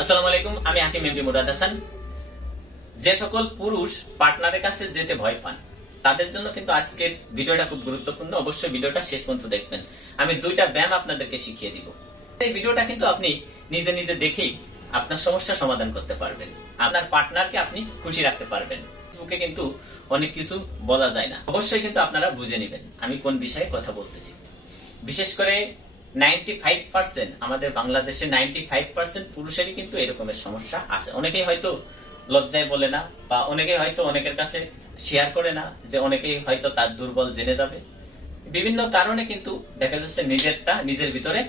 আসসালামু আলাইকুম, আমি হাকিম এমডি মুরাদ হাসান। যে সকল পুরুষ পার্টনারের কাছে যেতে ভয় পান তাদের জন্য কিন্তু আজকের ভিডিওটা খুব গুরুত্বপূর্ণ। অবশ্যই ভিডিওটা শেষ পর্যন্ত দেখবেন। আমি দুইটা ব্যায়াম আপনাদেরকে শিখিয়ে দিব। এই ভিডিওটা কিন্তু আপনি নিজে নিজে দেখেই আপনার সমস্যার সমাধান করতে পারবেন, আপনার পার্টনারকে আপনি খুশি রাখতে পারবেন। ফেসবুকে কিন্তু অনেক কিছু বলা যায় না, অবশ্যই কিন্তু আপনারা বুঝে নেবেন আমি কোন বিষয়ে কথা বলতেছি। বিশেষ করে 95% আমাদের বাংলাদেশে 95% পুরুষেরই কিন্তু এরকমের সমস্যা আছে। অনেকেই হয়তো লজ্জায় বলে না, বা অনেকেই হয়তো অনেকের কাছে শেয়ার করে না, যে অনেকেই হয়তো তার দুর্বল জেনে যাবে। বিভিন্ন কারণে কিন্তু দেখা যাচ্ছে নিজেরটা নিজের ভিতরে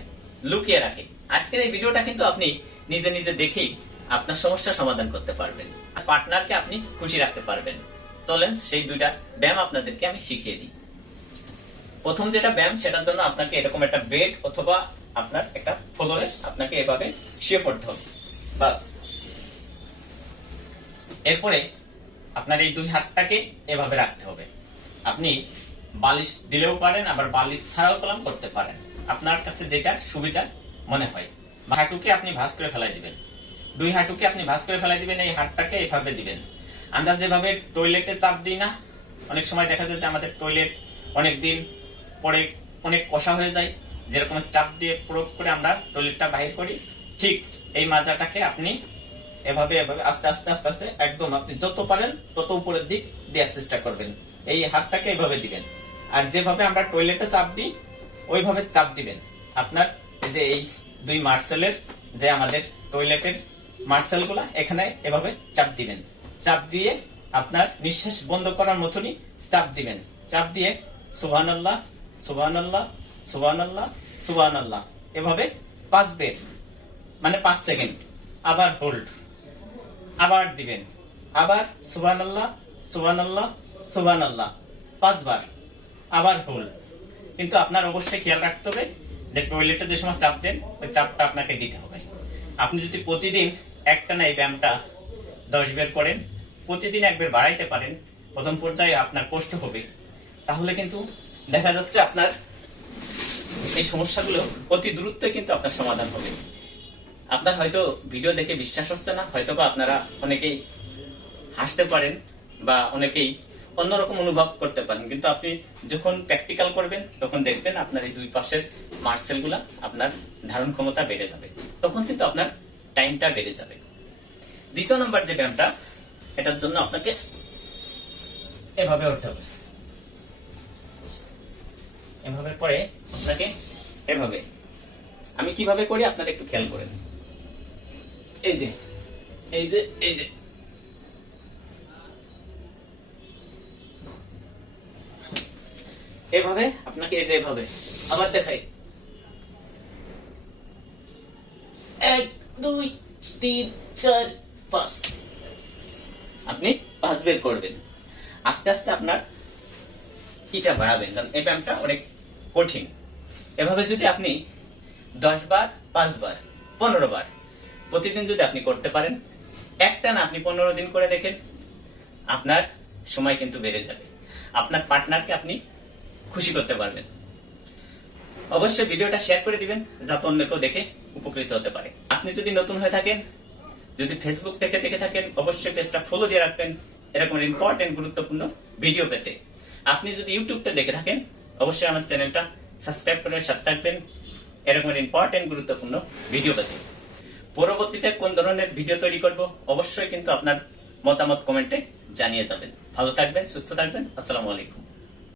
লুকিয়ে রাখে। আজকের এই ভিডিওটা কিন্তু আপনি নিজে নিজে দেখেই আপনার সমস্যার সমাধান করতে পারবেন, পার্টনারকে আপনি খুশি রাখতে পারবেন। চলেন সেই দুইটা ব্যায়াম আপনাদেরকে আমি শিখিয়ে দিই। প্রথম যেটা ব্যায়াম, সেটার জন্য আপনাকে এরকম একটা বেড অথবা আপনার একটা ফ্লোরে আপনাকে এভাবে শুয়ে পড়তে হবে, বাস। এরপরে আপনার এই দুই হাতটাকে এভাবে রাখতে হবে। আপনি বালিশ দিলেও পারেন, আবার বালিশ ছাড়াও কলাম করতে পারেন, আপনার কাছে যেটা সুবিধা মনে হয়। হাঁটুকে আপনি ভাঁজ করে ফেলাই দিবেন, দুই হাঁটুকে আপনি ভাঁজ করে ফেলাই দিবেন। এই হাতটাকে এভাবে দিবেন। আমরা যেভাবে টয়লেটে চাপ দিই না, অনেক সময় দেখা যায় যে আমাদের টয়লেট অনেকদিন পরে অনেক কষা হয়ে যায়, যেরকম চাপ দিয়ে প্রয়োগ করে আমরা টয়লেটটা বাহির করি, ঠিক এই মাজাটাকে আপনি এভাবে এভাবে আস্তে আস্তে আস্তে আস্তে একদম আপনি যত পারেন তত উপরের দিক দেওয়ার চেষ্টা করবেন। এই হাতটাকে এইভাবে দিবেন, আর যেভাবে আমরা টয়লেটে চাপ দিই ওইভাবে চাপ দিবেন। আপনার এই যে এই দুই মার্সেলের যে আমাদের টয়লেটের মার্সেল গুলা, এখানে এভাবে চাপ দিবেন। চাপ দিয়ে আপনার নিঃশ্বাস বন্ধ করার মতনই চাপ দিবেন। চাপ দিয়ে সুবহানাল্লাহ সুবহানাল্লাহ সুবহানাল্লাহ সুবহানাল্লাহ এভাবে 5 বার, মানে 5 সেকেন্ড। আবার হোল্ড, আবার দিবেন, আবার সুবহানাল্লাহ সুবহানাল্লাহ সুবহানাল্লাহ 5 বার, আবার হোল্ড। কিন্তু আপনার অবশ্যই খেয়াল রাখতে হবে যে টয়লেটে যে সময় চাপ দেন ওই চাপটা আপনাকে দিতে হবে। আপনি যদি প্রতিদিন একটানা এই ব্যায়ামটা 10 বার করেন, প্রতিদিন একবার বাড়াইতে পারেন, প্রথম পর্যায়ে আপনার কষ্ট হবে, তাহলে কিন্তু দেখা যাচ্ছে আপনার এই সমস্যাগুলো অতি দ্রুত কিন্তু আপনার সমাধান হবে। আপনার হয়তো ভিডিও দেখে বিশ্বাস হচ্ছে না, হয়তো বা আপনারা অনেকেই হাসতে পারেন বা অনেকেই অন্যরকম অনুভব করতে পারেন, কিন্তু আপনি যখন প্র্যাকটিক্যাল করবেন তখন দেখবেন আপনার এই দুই পাশের মার্সেল গুলা আপনার ধারণ ক্ষমতা বেড়ে যাবে, তখন কিন্তু আপনার টাইমটা বেড়ে যাবে। দ্বিতীয় নম্বর যে ব্যায়ামটা, এটার জন্য আপনাকে এভাবে উঠতে হবে। এভাবে পরে আপনাকে এভাবে, আমি কিভাবে করি আপনারা একটু খেয়াল করেন। এই যে এই যে এই যে এভাবে আপনাকে, এই যে এভাবে আবার দেখাই, 1 2 3 4 5, আপনি 5 বের করবেন। আস্তে আস্তে আপনার এটা বাড়াবেন, কারণ এই ব্যায়ামটা অনেক কঠিন। এভাবে যদি আপনি 10 বার 5 বার 15 বার প্রতিদিন যদি আপনি করতে পারেন, একটানা আপনি 15 দিন করে দেখেন, আপনার সময় কিন্তু বেড়ে যাবে, আপনার পার্টনারকে আপনি খুশি করতে পারবেন। অবশ্যই ভিডিওটা শেয়ার করে দিবেন যাতে অন্য কেউ দেখে উপকৃত হতে পারে। আপনি যদি নতুন হয়ে থাকেন, যদি ফেসবুক থেকে দেখে থাকেন, অবশ্যই পেজটা ফলো দিয়ে রাখবেন এরকম ইম্পর্টেন্ট গুরুত্বপূর্ণ ভিডিও পেতে। আপনি যদি ইউটিউবটা দেখে থাকেন, অবশ্যই আমার চ্যানেলটা সাবস্ক্রাইব করে সাথে থাকবেন এরকম ইম্পর্টেন্ট গুরুত্বপূর্ণ ভিডিও পেতে। পরবর্তীতে কোন ধরনের ভিডিও তৈরি করব অবশ্যই কিন্তু আপনার মতামত কমেন্টে জানিয়ে যাবেন। ভালো থাকবেন, সুস্থ থাকবেন। আসসালামু আলাইকুম।